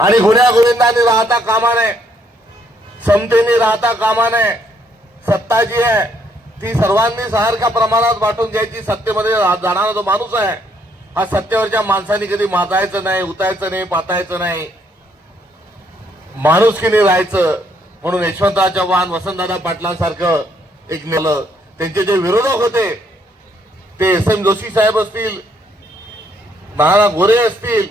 आणि गुन्ह्या राहता कामा नये समतेने राहता कामा नये सत्ता जी आहे. ती सर्वांनी सारख्या प्रमाणात वाटून घ्यायची. सत्तेमध्ये जाणारा जो माणूस आहे हा सत्तेवरच्या माणसांनी कधी माजायचं नाही उतायचं नाही पातायचं नाही. माणुसकीने राहायचं? म्हणून यशवंतराव चव्हाण वसंतदादा पाटलांसारखं एक नेलं. त्यांचे जे विरोधक होते ते एस एम जोशी साहेब असतील नाना गोरे असतील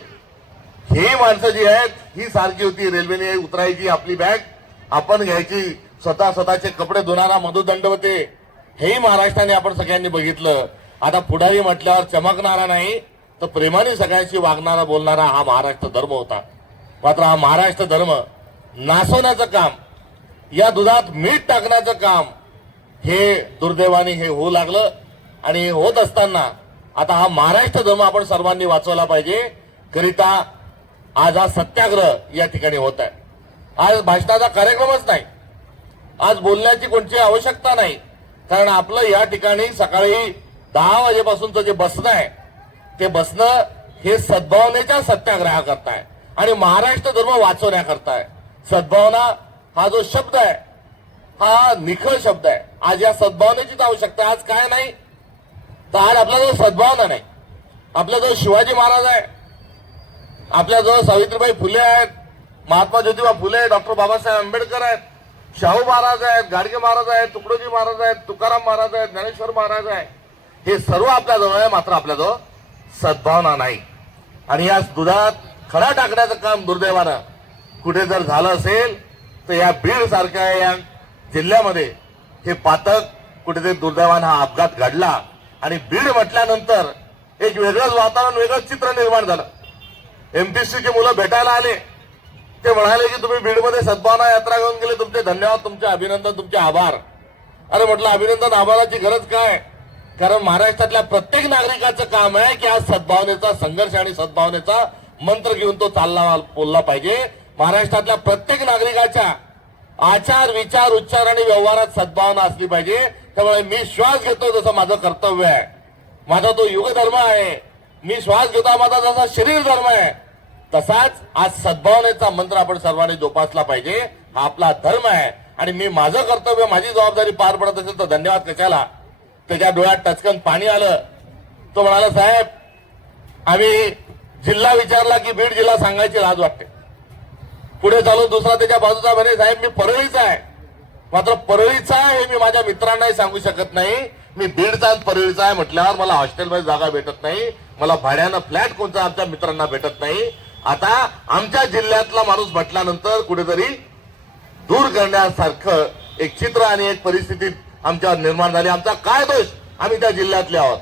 ही माणसं जी आहेत ही सारखी होती रेल्वेने उतरायची आपली बॅग. आपण घ्यायची. स्वतः स्वतःचे कपडे धुणारा मधुदंड होते. हेही महाराष्ट्राने आपण सगळ्यांनी बघितलं. आता पुढारी म्हटल्यावर चमकणारा नाही तर प्रेमाने सगळ्यांशी वागणारा बोलणारा हा महाराष्ट्र धर्म होता. मात्र हा महाराष्ट्र धर्म नासवण्याचं काम या दुधात मीठ टाकण्याचं काम हे दुर्दैवाने हे होऊ लागलं. आणि हे होत असताना आता हा महाराष्ट्र धर्म आपण सर्वांनी वाचवला पाहिजे. करिता आज हा सत्याग्रह या ठिकाणी होत आहे. आज भाषणाचा कार्यक्रमच नाही. आज बोलण्याची कोणती आवश्यकता नाही. कारण आपलं या ठिकाणी सकाळी दहा वाजेपासूनचं जे बसणं आहे ते बसणं हे सद्भावनेच्या सत्याग्रहाकरता आहे आणि महाराष्ट्र धर्म वाचवण्याकरता आहे सद्भावना हा जो शब्द आहे हा निखळ शब्द आहे. आज या सद्भावनेचीच आवश्यकता आज काय नाही? तर आज आपल्याजवळ सद्भावना नाही आपला जो शिवाजी महाराज आहे आपल्याजवळ सावित्रीबाई फुले आहेत महात्मा ज्योतिबा फुले डॉक्टर बाबासाहेब आंबेडकर आहेत शाहू महाराज आहेत गाडगे महाराज आहेत तुकडोजी महाराज आहेत तुकाराम महाराज आहेत ज्ञानेश्वर महाराज आहे हे सर्व आपल्याजवळ आहे मात्र आपल्याजवळ सद्भावना नाही. आणि या दुधात खडा टाकण्याचं काम दुर्दैवानं कुठे जर झालं असेल तर या बीड सारख्या या जिल्ह्यामध्ये हे पातक कुठेतरी दुर्दैवानं हा अपघात घडला. आणि बीड म्हटल्यानंतर एक वेगळंच वातावरण वेगळंच चित्र निर्माण झालं. एमपीसीचे मुलं भेटायला आले. ते म्हणाले की तुम्ही बीडमध्ये सद्भावना यात्रा घेऊन गेले. तुमचे धन्यवाद तुमचे अभिनंदन तुमचे आभार. अरे म्हटलं अभिनंदन आभाराची गरज काय? कारण महाराष्ट्रातल्या प्रत्येक नागरिकाचं काम आहे की आज सद्भावनेचा संघर्ष आणि सद्भावनेचा मंत्र घेऊन तो चालला बोलला पाहिजे. महाराष्ट्रातल्या प्रत्येक नागरिकाच्या आचार विचार उच्चार आणि व्यवहारात सद्भावना असली पाहिजे. त्यामुळे मी श्वास घेतो जसं माझं कर्तव्य आहे. माझा तो युगधर्म आहे. मी श्वास घेतो माझा जसा शरीर धर्म आहे तसाच आज सद्भावनेचा मंत्र आपण सर्वांनी जोपासला पाहिजे. हा आपला धर्म आहे. आणि मी माझं कर्तव्य माझी जबाबदारी पार पडत असेल तर धन्यवाद कशाला? त्याच्या डोळ्यात टचकन पाणी आलं. तो म्हणाला साहेब आम्ही जिल्हा विचारला की बीड जिल्हा सांगायची लाज वाटते. पुढे चालून दुसरा त्याच्या बाजूचा म्हणे साहेब मी परळीचा आहे. मात्र परळीचा आहे हे मी माझ्या मित्रांनाही सांगू शकत नाही. मी बीडचा आणि परळीचा आहे म्हटल्यावर मला हॉस्टेलमध्ये जागा भेटत नाही. मला भाड्यानं फ्लॅट कोणता आमच्या मित्रांना भेटत नाही. आता आमच्या जिल्ह्यातला माणूस म्हटल्यानंतर कुठेतरी दूर करण्यासारखं एक चित्र आणि एक परिस्थिती आमच्यावर निर्माण झाली. आमचा काय दोष? आम्ही त्या जिल्ह्यातले आहोत.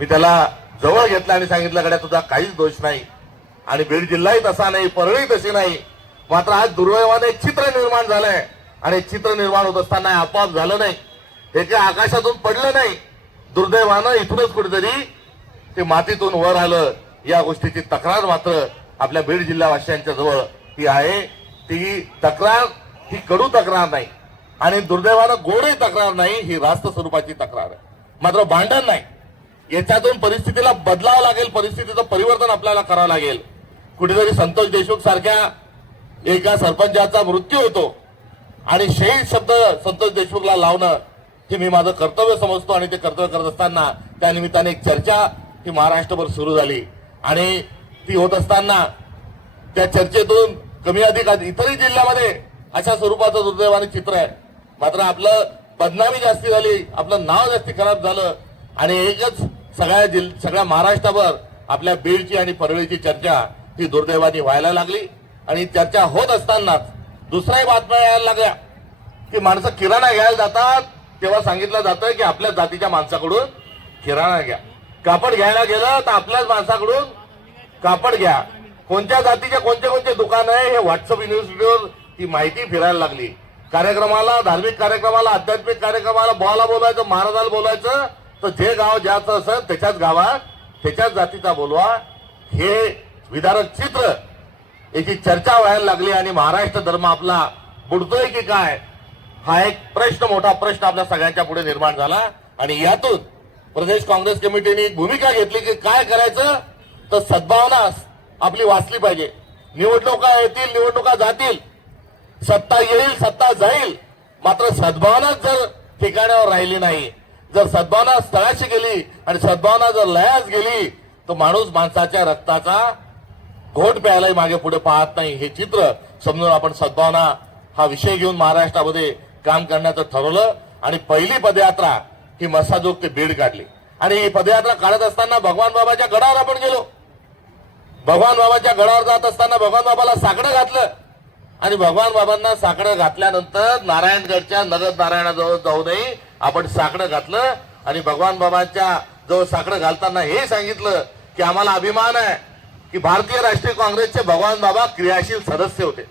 मी त्याला जवळ घेतलं आणि सांगितलं गड्या तुझा काहीच दोष नाही. आणि बीड जिल्हाही तसा नाही परळी तशी नाही. मात्र आज दुर्दैवाने एक चित्र निर्माण झालंय. आणि चित्र निर्माण होत असताना आपोआप झालं नाही. हे काही आकाशातून पडलं नाही. दुर्दैवानं इथूनच कुठेतरी ते मातीतून वर आलं या गोष्टीची तक्रार मात्र आपल्या बीड जिल्हावासियांच्या जवळ ती आहे. ती तक्रार ही कडू तक्रार नाही. आणि दुर्दैवानं गोडही तक्रार नाही ही रास्त स्वरूपाची तक्रार आहे. मात्र भांडण नाही. याच्यातून परिस्थितीला बदलावं लागेल परिस्थितीचं परिवर्तन आपल्याला करावं लागेल. कुठेतरी संतोष देशमुख सारख्या एका सरपंचाचा मृत्यू होतो. आणि शहीद शब्द संतोष देशमुखला लावणं हे मी माझं कर्तव्य समजतो आणि ते कर्तव्य करत असताना त्यानिमित्ताने एक चर्चा ती महाराष्ट्रभर सुरू झाली. आणि ती होत असताना त्या चर्चेतून कमी अधिक इतरही जिल्ह्यामध्ये अशा स्वरूपाचं दुर्दैवाने चित्र आहे. मात्र आपलं बदनामी जास्ती झाली आपलं नाव जास्ती खराब झालं आणि एकच सगळ्या जिल सगळ्या महाराष्ट्राभर आपल्या बीडची आणि परळीची चर्चा ही दुर्दैवानी व्हायला लागली. आणि चर्चा होत असतानाच दुसऱ्याही बातम्या यायला लागल्या. की माणसं किराणा घ्यायला जातात तेव्हा सांगितलं जातं की आपल्या जातीच्या माणसाकडून किराणा घ्या. कापड घ्यायला गेलं तर आपल्याच माणसाकडून कापड घ्या. कोणत्या जातीचे कोणते कोणते दुकान आहे हे व्हॉट्सअप युनिव्हर्सिटीवर ती माहिती फिरायला लागली. कार्यक्रमाला धार्मिक कार्यक्रमाला आध्यात्मिक कार्यक्रमाला बॉला बोलायचं महाराजाला बोलायचं तर जे गाव ज्याचं असेल त्याच्याच गावात त्याच्याच जातीचा बोलवा. हे विदारक चित्र याची चर्चा व्हायला लागली आणि महाराष्ट्र धर्म आपला बुडतोय की काय हा एक प्रश्न मोठा प्रश्न आपल्या सगळ्यांच्या पुढे निर्माण झाला. आणि यातून प्रदेश काँग्रेस कमिटीने भूमिका घेतली की काय करायचं? तर सद्भावना आपली वाचली पाहिजे. निवडणुका येतील निवडणुका जातील. सत्ता येईल सत्ता जाईल. मात्र सद्भावनाच जर ठिकाणावर राहिली नाही जर सद्भावना स्थळाशी गेली आणि सद्भावना जर लयास गेली तर माणूस माणसाच्या रक्ताचा घोट प्यायलाही मागे पुढे पाहत नाही. हे चित्र समजून आपण सद्भावना हा विषय घेऊन महाराष्ट्रामध्ये काम करण्याचं ठरवलं. आणि पहिली पदयात्रा ही मसाजोग ते बीड काढली. आणि ही पदयात्रा काढत असताना भगवान बाबाच्या गडावर आपण गेलो. भगवान बाबाच्या गडावर जात असताना भगवान बाबाला साकडं घातलं. आणि भगवान बाबांना साकडं घातल्यानंतर नारायणगडच्या नगद नारायणाजवळ जाऊनही आपण साकडं घातलं. आणि भगवान बाबांच्या जवळ साकडं घालताना हे सांगितलं की आम्हाला अभिमान आहे की भारतीय राष्ट्रीय काँग्रेसचे भगवान बाबा क्रियाशील सदस्य होते.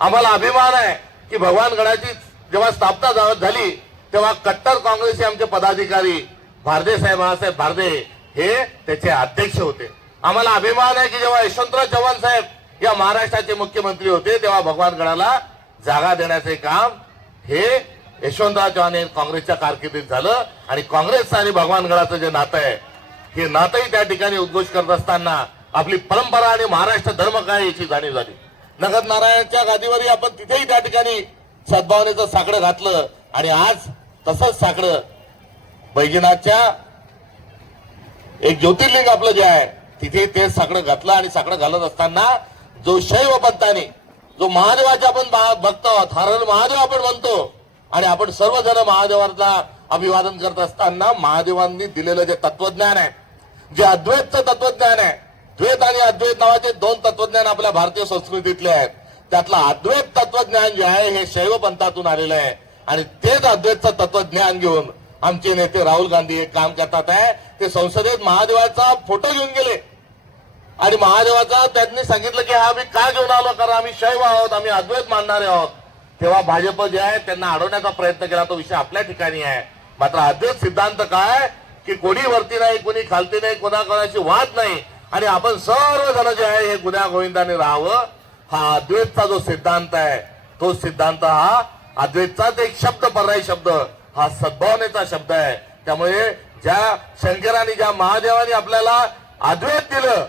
आम्हाला अभिमान आहे की भगवान गडाची जेव्हा स्थापना झाली तेव्हा कट्टर काँग्रेसचे आमचे पदाधिकारी भारदे साहेब बाळासाहेब भारदे हे त्याचे अध्यक्ष होते. आम्हाला अभिमान आहे की जेव्हा यशवंतराव चव्हाण साहेब या महाराष्ट्राचे मुख्यमंत्री होते तेव्हा भगवान गडाला जागा देण्याचे काम हे यशवंतराव चव्हाण हे काँग्रेसच्या कारकिर्दीत झालं आणि काँग्रेसचं आणि भगवान गडाचं जे नातं आहे हे नातंही त्या ठिकाणी उद्घोष करत असताना आपली परंपरा आणि महाराष्ट्र धर्म काय याची जाणीव झाली. नगद नारायणच्या गादीवरही आपण तिथेही त्या ठिकाणी सद्भावनेचं साकडं घातलं आणि आज तसंच साकडं बैजनाथच्या एक ज्योतिर्लिंग आपलं जे आहे तिथे ते साकडं घातलं आणि साकडं घालत असताना जो शैव पंथाने जो महादेवाचे आपण बघतो भक्त आहोत हरण महादेव आपण म्हणतो आणि आपण सर्वजण महादेवाला अभिवादन करत असताना महादेवांनी दिलेलं जे तत्वज्ञान आहे जे अद्वैतचं तत्वज्ञान आहे द्वैत आणि अद्वैत नावाचे दोन तत्वज्ञान आपल्या भारतीय संस्कृतीतले आहेत त्यातलं अद्वैत तत्वज्ञान जे आहे हे शैव पंथातून आलेलं आहे. आणि तेच अद्वैतचं तत्वज्ञान घेऊन आमचे नेते राहुल गांधी हे काम करतात आहे ते संसदेत महादेवाचा फोटो घेऊन गेले. आणि महादेवाचा त्यांनी सांगितलं की हा आम्ही का घेऊन आलो? कारण आम्ही शैव आहोत आम्ही अद्वैत मानणारे आहोत. तेव्हा भाजप जे आहे त्यांना अडवण्याचा प्रयत्न केला. तो विषय आपल्या ठिकाणी आहे. मात्र अद्वैत सिद्धांत काय? की कोणी वरती नाही कोणी खालती नाही कोणाकोणाशी वाद नाही. आणि आपण सर्वजण जे आहे हे गुन्हा गोविंदाने राहावं. हा अद्वैतचा जो सिद्धांत आहे तो सिद्धांत हा अद्वैतचाच एक शब्द पर्यायी शब्द. हा सद्भावनेचा शब्द आहे. त्यामुळे ज्या शंकराने ज्या महादेवाने आपल्याला अद्वैत दिलं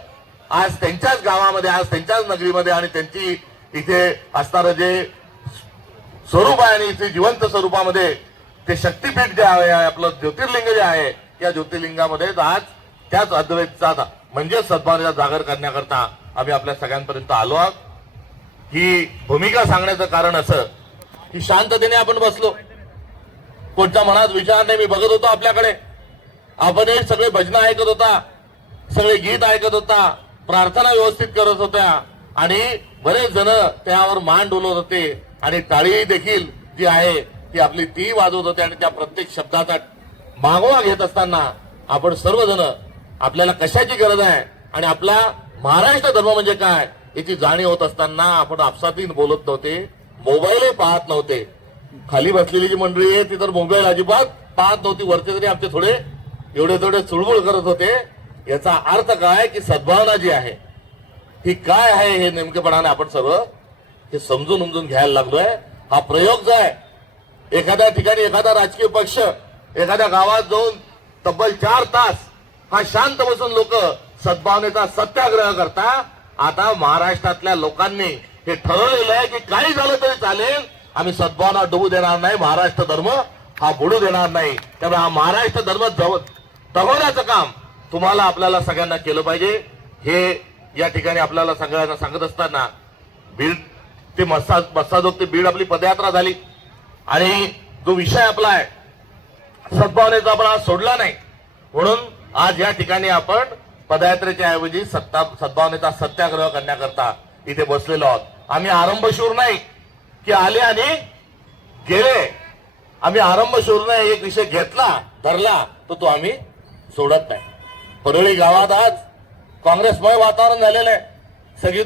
आज त्यांच्याच गावामध्ये आज त्यांच्याच नगरीमध्ये आणि त्यांची इथे असणारं जे स्वरूप आहे आणि इथे जिवंत स्वरूपामध्ये ते शक्तीपीठ जे आहे आपलं ज्योतिर्लिंग जे आहे त्या ज्योतिर्लिंगामध्ये आज त्याच अद्वैतचा म्हणजे सद्भावनेचा जागर करण्याकरता आम्ही आपल्या सगळ्यांपर्यंत आलो आहोत. ही भूमिका सांगण्याचं कारण असं की शांततेने आपण बसलो. कोणत्या मनात विचार नाही मी बघत होतो आपल्याकडे. आपण हे सगळे भजनं ऐकत होता सगळे गीत ऐकत होता प्रार्थना व्यवस्थित करत होत्या. आणि बरेच जण त्यावर मान डोलत होते. आणि टाळी देखील जी आहे ती आपली ती वाजवत होते आणि त्या प्रत्येक शब्दाचा मागोवा घेत असताना आपण सर्वजण आपल्याला कशाची गरज आहे आणि आपला महाराष्ट्र धर्म म्हणजे काय याची जाणीव होत असताना आपण आपसातही बोलत नव्हते. मोबाईलही पाहत नव्हते. खाली बसलेली जी मंडळी आहे ती तर मोबाईल अजिबात पाहत नव्हती. वरचे तरी आमचे थोडे एवढे थोडे चुळबुळ करत होते. याचा अर्थ काय की सद्भावना जी आहे ही काय आहे हे नेमकेपणाने आपण सर्व हे समजून उमजून घ्यायला लागलोय. हा प्रयोग जो आहे एखाद्या ठिकाणी एखादा राजकीय पक्ष एखाद्या गावात जाऊन तब्बल चार तास हा शांत बसून लोक सद्भावनेचा सत्याग्रह करता. आता महाराष्ट्रातल्या लोकांनी हे ठरवलेलं आहे की काही झालं तरी चालेल. आम्ही सद्भावना डुबू देणार नाही. महाराष्ट्र धर्म हा बुडू देणार नाही. त्यामुळे हा महाराष्ट्र धर्म जव काम तुम्हाला आपल्याला सगळ्यांना केलं पाहिजे. हे या ठिकाणी आपल्याला सगळ्यांना सांगत असताना बीड ते मस्सा मस्साजोग ते बीड आपली पदयात्रा झाली. आणि जो विषय आपला आहे सद्भावनेचा आपण आज सोडला नाही. म्हणून आज या ठिकाणी आपण पदयात्रेच्या ऐवजी सत्ता सद्भावनेचा सत्याग्रह करण्याकरता इथे बसलेलो आहोत. आम्ही आरंभशूर नाही की आले आणि गेले. आम्ही आरंभशूर नाही एक विषय घेतला धरला तर तो आम्ही सोडत नाही. परळी गावात आज काँग्रेसमुळे वातावरण झालेलं आहे. सगळी